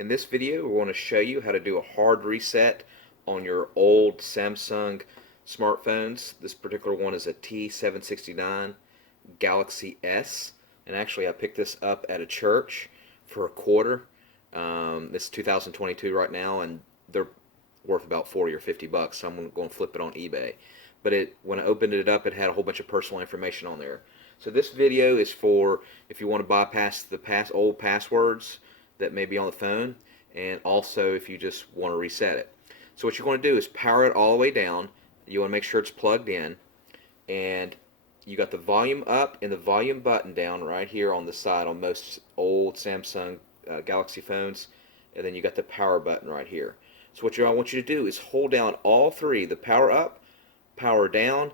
In this video, we want to show you how to do a hard reset on your old Samsung smartphones. This particular one is a T769 Galaxy S, and actually I picked this up at a church for a quarter. This is 2022 right now, and they're worth about 40 or 50 bucks, so I'm going to flip it on eBay. But when I opened it up, it had a whole bunch of personal information on there. So this video is for if you want to bypass the old passwords that may be on the phone, and also if you just want to reset it. So what you're going to do is power it all the way down. You want to make sure it's plugged in, and you got the volume up and the volume button down right here on the side on most old Samsung Galaxy phones, and then you got the power button right here. So what I want you to do is hold down all three, the power up, power down,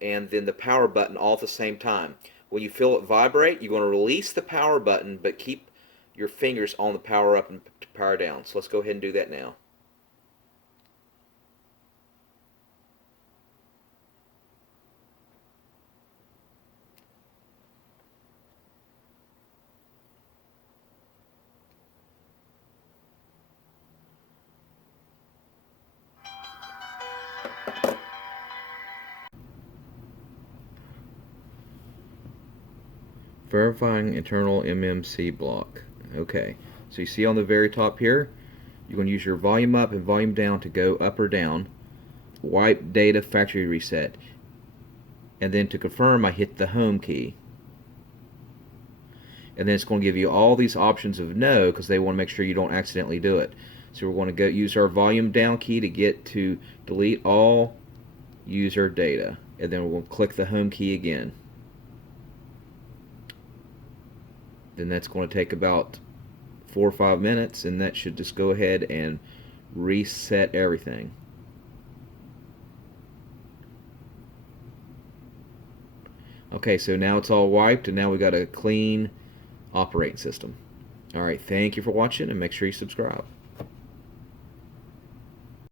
and then the power button all at the same time. When you feel it vibrate, you're going to release the power button, but keep your fingers on the power up and power down. So let's go ahead and do that now. Verifying internal MMC block. Okay, so you see on the very top here, you're going to use your volume up and volume down to go up or down. Wipe data factory reset. And then to confirm, I hit the home key. And then it's going to give you all these options of no, because they want to make sure you don't accidentally do it. So we're going to go use our volume down key to get to delete all user data. And then we'll click the home key again. Then that's going to take about 4 or 5 minutes, and that should just go ahead and reset everything. Okay, so now it's all wiped, and now we got a clean operating system. Alright, thank you for watching, and make sure you subscribe.